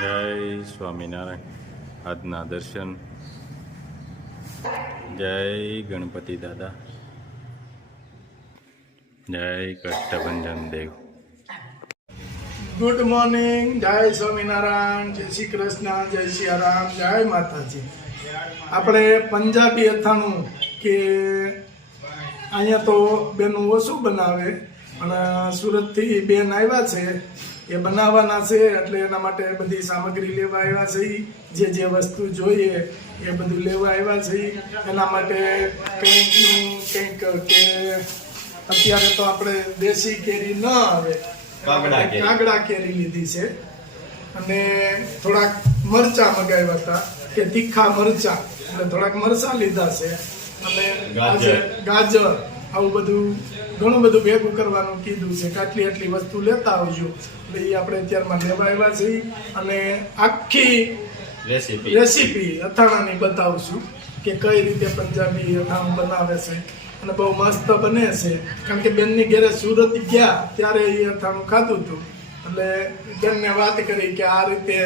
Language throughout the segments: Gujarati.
જય સ્વામિનારાયણ. આજના દર્શન. જય ગણપતિ દાદા. જય કષ્ટભંજન દેવ. Good morning. જય સ્વામિનારાયણ. જય શ્રી કૃષ્ણ. જય શ્રી રામ. જય માતાજી. આપણે પંજાબી અથાણું કે અહીંયા તો બેનું ઓછું બનાવે, પણ સુરતથી બેન આવ્યા છે, એ બનાવવાના છે, એટલે એના માટે બધી સામગ્રી લેવા આવ્યા છે. જે વસ્તુ જોઈએ એ બધું લેવા આવ્યા છે. એના માટે કંઈક કે અત્યારે તો આપણે દેશી કેરી ન આવે, કાગડા કેરી લીધી છે, અને થોડાક મરચા મગાવ્યા હતા કે તીખા મરચા, એટલે થોડાક મરચા લીધા છે, અને ગાજર, આવું બધું ઘણું બધું ભેગું કરવાનું કીધું છે કે આટલી વસ્તુ લેતા આવજો. એટલે એ આપણે અત્યારમાં લેવા આવ્યા છીએ, અને આખી રેસીપી અથાણાની બતાવશું કે કઈ રીતે પંજાબી અથાણું બનાવે છે, અને બહુ મસ્ત બને છે. કારણ કે બેનની ઘરે સુરત ગયા ત્યારે એ અથાણું ખાધું હતું, એટલે બેનને વાત કરી કે આ રીતે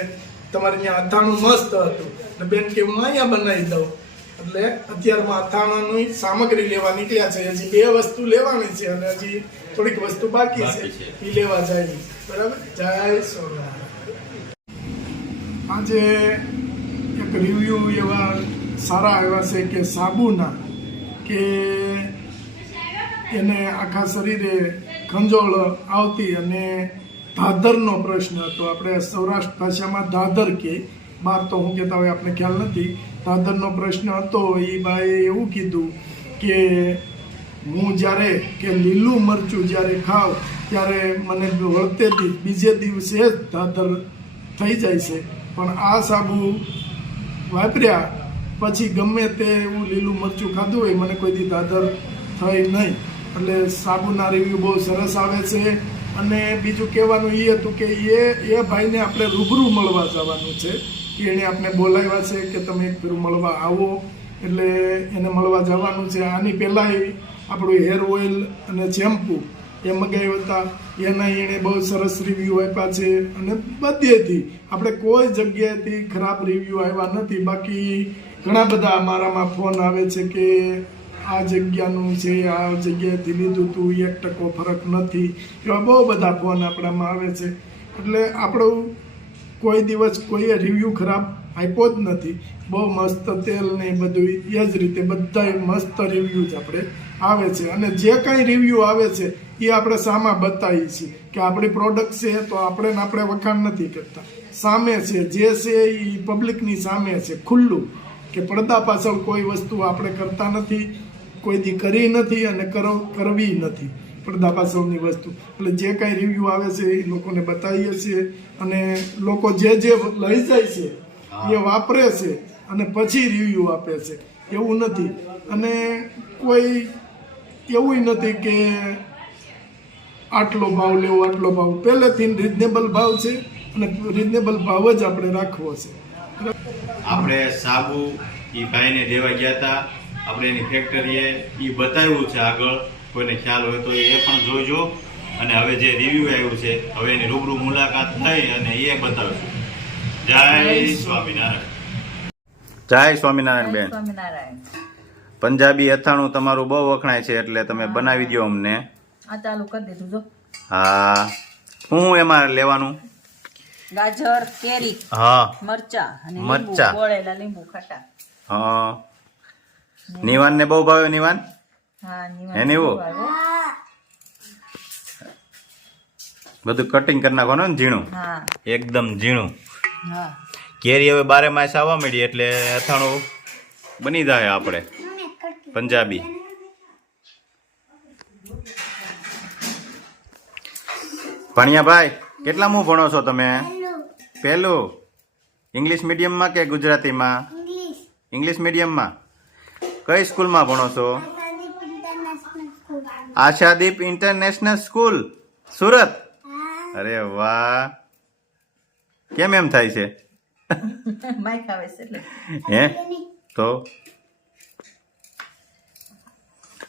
તમારે ત્યાં અથાણું મસ્ત હતું, એટલે બેન કે હું અહીંયા બનાવી દઉં. એટલે અત્યારમાં અથાણાની સામગ્રી લેવા નીકળ્યા છે. હજી 2 વસ્તુ લેવાની છે, અને હજી થોડીક વસ્તુ બાકી છે, એ લેવા જાય. બરાબર. જય સ્વામિનારાયણ. આજે એક રિવ્યુ એવા સારા આવ્યા છે કે સાબુના, કે એને આખા શરીરે ખંજોળ આવતી, અને ધાધરનો પ્રશ્ન હતો. આપણે સૌરાષ્ટ્ર ભાષામાં ધાધર કે, બહાર તો હું કહેતા હોય આપણે ખ્યાલ નથી. ધાધરનો પ્રશ્ન હતો. એ ભાઈએ એવું કીધું કે હું જ્યારે કે લીલું મરચું જ્યારે ખાઉં ત્યારે મને વળતેથી બીજે દિવસે જ ધાધર થઈ જાય છે, પણ આ સાબુ વાપર્યા પછી ગમે તે એવું લીલું મરચું ખાધું હોય મને કોઈ દી ધાધર થઈ નહીં. એટલે સાબુના રિવ્યુ બહુ સરસ આવે છે. અને બીજું કહેવાનું એ હતું કે એ ભાઈને આપણે રૂબરૂ મળવા જવાનું છે, કે એણે આપણે બોલાવ્યા છે કે તમે એક ફેરું મળવા આવો, એટલે એને મળવા જવાનું છે. આની પહેલાં આપણું હેર ઓઇલ અને શેમ્પૂ એ મગાવ્યા હતા, એના એણે બહુ સરસ રિવ્યૂ આપ્યા છે, અને બધેથી આપણે કોઈ જગ્યાએથી ખરાબ રિવ્યૂ આવ્યા નથી. બાકી ઘણા બધા અમારામાં ફોન આવે છે કે આ જગ્યાનું છે, આ જગ્યાએથી લીધું હતું, 1% ફરક નથી, એવા બહુ બધા ફોન આપણામાં આવે છે. એટલે આપણું કોઈ દિવસ કોઈએ રિવ્યૂ ખરાબ આપ્યો જ નથી. બહુ મસ્ત તેલ ને બધું એ જ રીતે બધા મસ્ત રિવ્યૂ જ આપણે આવે છે. અને જે કાંઈ રિવ્યૂ આવે છે એ આપણે સામા બતાવીએ છીએ કે આપણી પ્રોડક્ટ છે, તો આપણે વખાણ નથી કરતા. સામે છે જે છે એ પબ્લિકની સામે છે, ખુલ્લું, કે પડદા પાછળ કોઈ વસ્તુ આપણે કરતા નથી, કોઈ દી કરી નથી, અને કરવી નથી પડદા પાછળની વસ્તુ. એટલે જે કાંઈ રિવ્યૂ આવે છે એ લોકોને બતાવીએ છીએ, અને લોકો જે લઈ જાય છે એ વાપરે છે, અને પછી રિવ્યૂ આપે છે. એવું નથી. અને કોઈ એવું નથી કે આટલો ભાવ લેવો, આટલો ભાવ. પહેલેથી રિઝનેબલ ભાવ છે, અને રિઝનેબલ ભાવ જ આપણે રાખવો છે. આપણે સાબુ એ ભાઈને દેવા ગયા હતા, આપણે એની ફેક્ટરીએ એ બતાવ્યું છે. આગળ કોઈને ખ્યાલ હોય તો એ પણ જોજો. અને હવે જે રિવ્યુ આવ્યું છે, હવે એની રૂબરૂ મુલાકાત થઈ અને એ બતાવશું. જય સ્વામિનારાયણ. જય સ્વામિનારાયણ બેન. પંજાબી અથાણું તમારું બહુ વખણાય છે, એટલે તમે બનાવી દો અમને. ચાલુ કરી દીધું જો. હા, શું એમાં લેવાનું? ગાજર, કેરી, હા, મરચા અને મરચા, ગોળેલા લીંબુ ખટા. હા. નિવાન ને બહુ ભાવે. નિવાન હા, હે નીવું બધું કટિંગ કરી નાખવાનું ને, ઝીણું, હા, એકદમ ઝીણું. હા. કેરી હવે 12 માસ આવવા મળી, એટલે અથાણું બની જાય આપણે પંજાબી. ભણિયાભાઈ, કેટલામું ભણો છો તમે? પહેલું. ઇંગ્લિશ મીડિયમમાં કે ગુજરાતીમાં? ઇંગ્લિશ મીડિયમમાં. કઈ સ્કૂલમાં ભણો છો? Ashadeep international school, Surat. અરે વાહ, કેમ એમ થાય છે? હે તો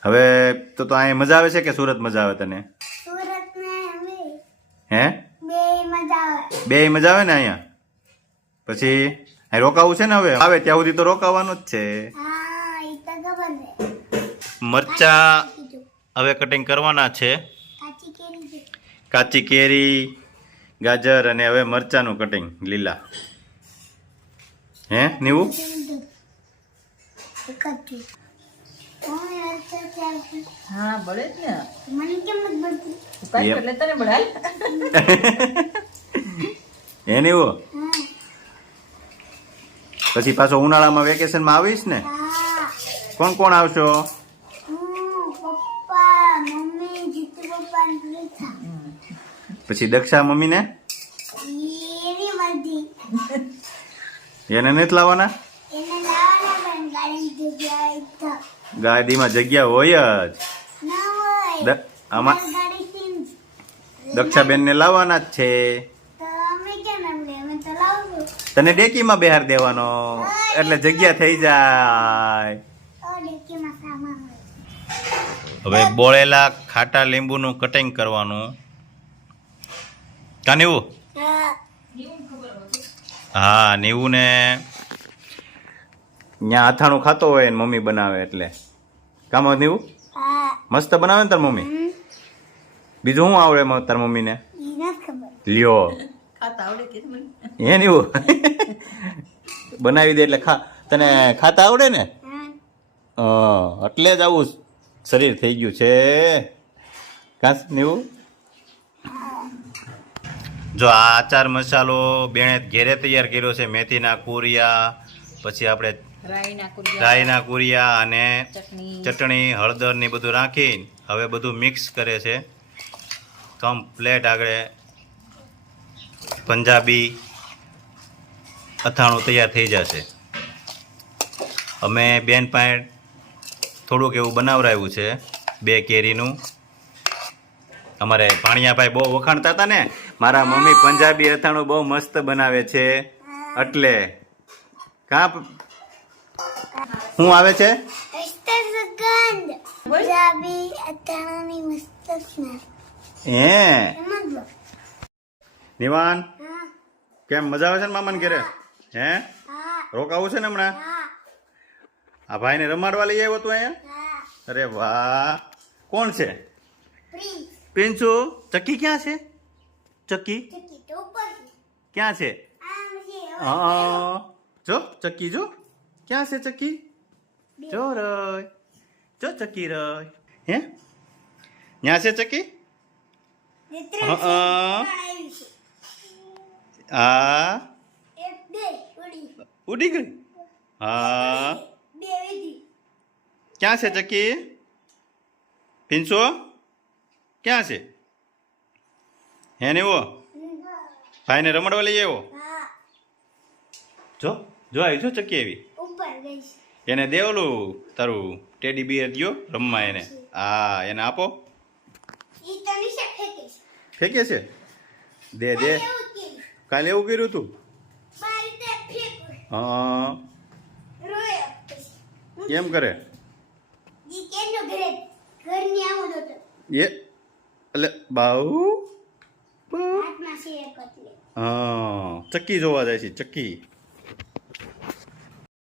હવે તો અહીંયા મજા આવે છે કે સુરત મજા આવે તને? હે બે મજા આવે ને અહીંયા? પછી અહીં રોકાવું છે ને હવે આવે ત્યાં સુધી તો રોકાવાનું જ છે. મરચા હવે કટિંગ કરવાના છે. કાચી કેરી, ગાજર અને હવે મરચાનું કટિંગ લીલા. હે નીવું હા બળે જ ને મને કેમ નથી મળતું? ઉપાય એટલે તને બળાય. હે નીવું પછી પાછો ઉનાળામાં વેકેશનમાં આવીશ ને. હા, કોણ કોણ આવશો? પપ્પા, મમ્મી, જીતુ પપ્પા ને પ્રીતા. પછી દક્ષા મમ્મીને એની મરજી. એને નથી લાવવાના? એને લાવવાના પણ ગાડીની જગ્યાએ તો ગાડીમાં જગ્યા હોય જ. ના હોય. આમાં મારી ગાડી સીમ. દક્ષાબેનને લાવવાના જ છે. તો અમે કેમ એમ લે? અમે તો લાવશું. તને ડેકીમાં બેહાર દેવાનો એટલે જગ્યા થઈ જાય. ડેકીમાં સામાન હોય. હવે બોળેલા ખાટા લીંબુનું કટિંગ કરવાનું. કા નીવું? હા. હા નીવું ને ત્યાં અથાણું ખાતો હોય ને મમ્મી બનાવે એટલે. કામ નીવું હા. મસ્ત બનાવે ને તાર મમ્મી. બીજું શું આવડે તાર મમ્મીને? ઈ નથી ખબર. લ્યો ખાતા આવડે કે મને? હે નીવું બનાવી દે એટલે તને ખાતા આવડે ને? હા. એટલે જ આવું શરીર થઈ ગયું છે. કાં નીવું જો આ આચાર મસાલો બેણે ઘેરે તૈયાર કર્યો છે. મેથીના કુરિયા, પછી આપણે રાઈના કુરિયા અને ચટણી, હળદર ને બધું રાખીને હવે બધું મિક્સ કરે છે. કમ્પ્લેટ આગળ પંજાબી અથાણું તૈયાર થઈ જશે. અમે બેન પાસે થોડુંક એવું બનાવરાયું છે 2 કેરીનું. અમારે ભાણિયાભાઈ બહુ વખાણતા હતા ને મારા મમ્મી પંજાબી અથાણું બહુ મસ્ત બનાવે છે એટલે. કા શું આવે છે? મસ્ત સુગંધ. પંજાબી અથાણાની મસ્ત સ્મેલ. હે એમાં જ. નિવાન હા. કેમ મજા આવે છે ને મામાને ઘરે? હે હા. રોકાવું છે ને હમણાં? હા. આ ભાઈને રમાડવા લઈ આવ્યો તું અહીંયા? હા. અરે વાહ. કોણ છે? પ્રિન્સ. પિન્સુ. ચક્કી ક્યાં છે? ચક્કી ચકી તો ઉપર છે. ક્યાં છે? આમ છે. હા જો ચક્કી જો ક્યાં છે ચક્કી? જો રય જો ચક્કી રય. હે ન્યા છે ચક્કી? આ એક બે ઉડી. ઉડી ગઈ. હા બે વિધિ. ક્યાં છે ચક્કી? પિન્સુ ક્યાં છે? હે ને એવો ભાઈને રમાડવા લઈ આવ્યો? હા. જો જો આવી જો ચક્કી આવી. ઉપર ગઈ છે. એને દે ઓલું તારું ટેડી બિયર દ્યો રમવા એને. હા એને આપો. ઈ તો નીચે ફેંકે છે. ફેંકે છે? દે દે. એવું કર્યું. કાલે એવું કર્યું તું? મારી તે ફેંકું. હા રોયો પછી. કેમ કરે? ઈ કેનો ઘરની આવું નતો. એ એટલે બાઉ બાઉ. હાથમાં છે એક એટલે. હા ચક્કી જોવા જાય છે ચક્કી.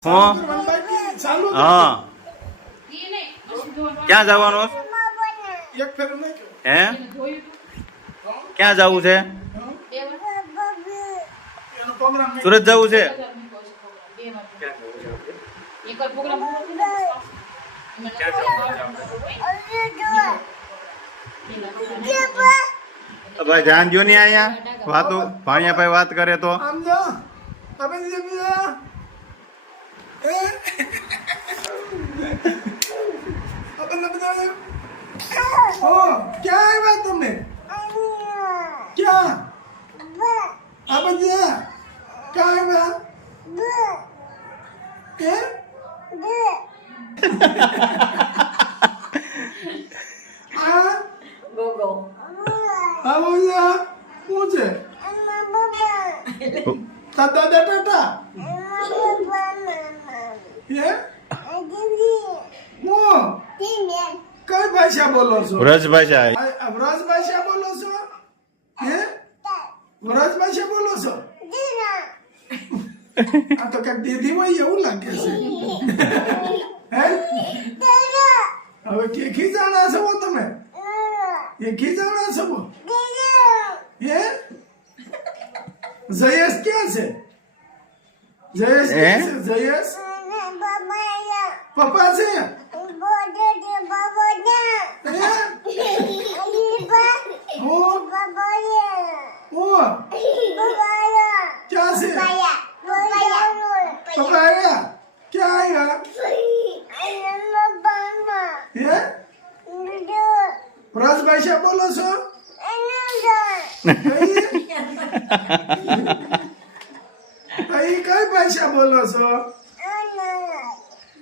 હા ચાલુ જ. હા ક્યાં જવાનું? એક ફેરો નહીં કહ્યું. હે ક્યાં જવું છે? એનો પ્રોગ્રામ નહીં. સુરત જવું છે? ભાઈ ધ્યાન દો ને અહીંયા વાતો ભાણિયા ભાઈ વાત કરે તો. આમ જો તમે જે બીજા એ આપણે બધા ઓ ક્યાં આવ્યા તમે? ક્યાં? આ બધા ક્યાં આવ્યા? એ આ ગોગો આ બધા શું છે? દાદા ટાટા એ હું કઈ ભાષા બોલો છો? વ્રજ ભાષા. વ્રજ ભાષા બોલો છો? હે વ્રજ ભાષા બોલો છો? આ તો કઈક દીધી હોય એવું લાગે છે હે હવે કે ખીજાણા છો તમે એ ખીજાણા છો હે જયેશ ક્યાં છે જયેશ ક્યાં છે જયેશ પપ્પા છે હે? ઓ ઓ ક્યાં છે પપ્પા આયા ક્યાં આયા હે રાજભાષા બોલો છો કઈ કઈ ભાષા બોલો છો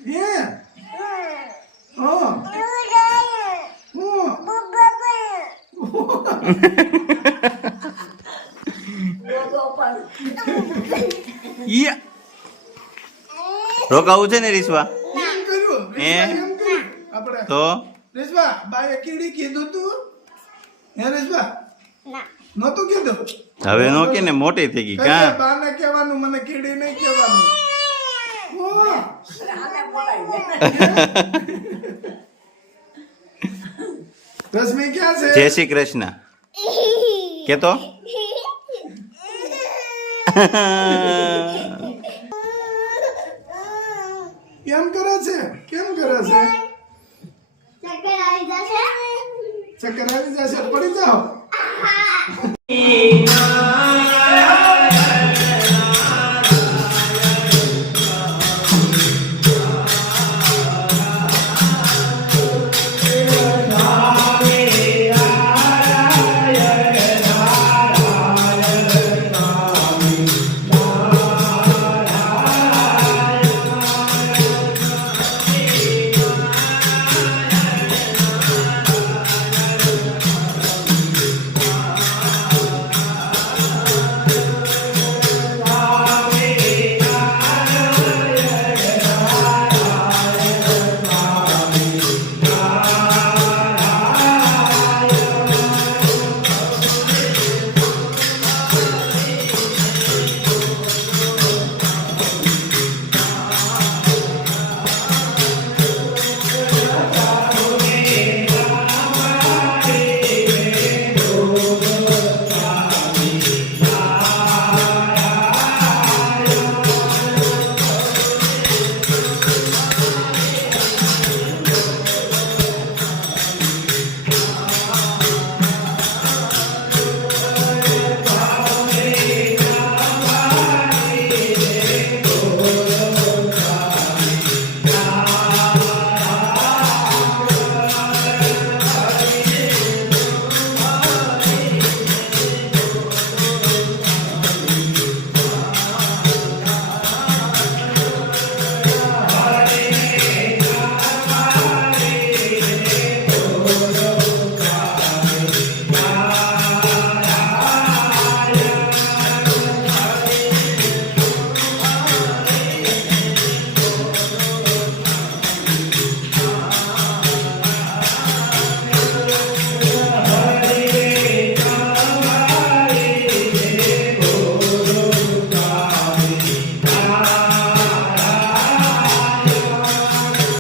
હે હા રોકાવું છે ને રીસવા એમ કર્યું હે? એમ કર્યું આપણે તો રેશવા બાએ કીડી કીધું તું હે રેશવા નતું કીધું હવે નો કે ને મોટી થઈ ગઈ કા બાને કહેવાનું મને કીડી નહીં કહેવાનું ઓ રશ્મિ ક્યાં છે જય શ્રી કૃષ્ણ કેતો કેમ કરે છે કેમ કરે છે ચક્કર આવી જશે પડી જાઓ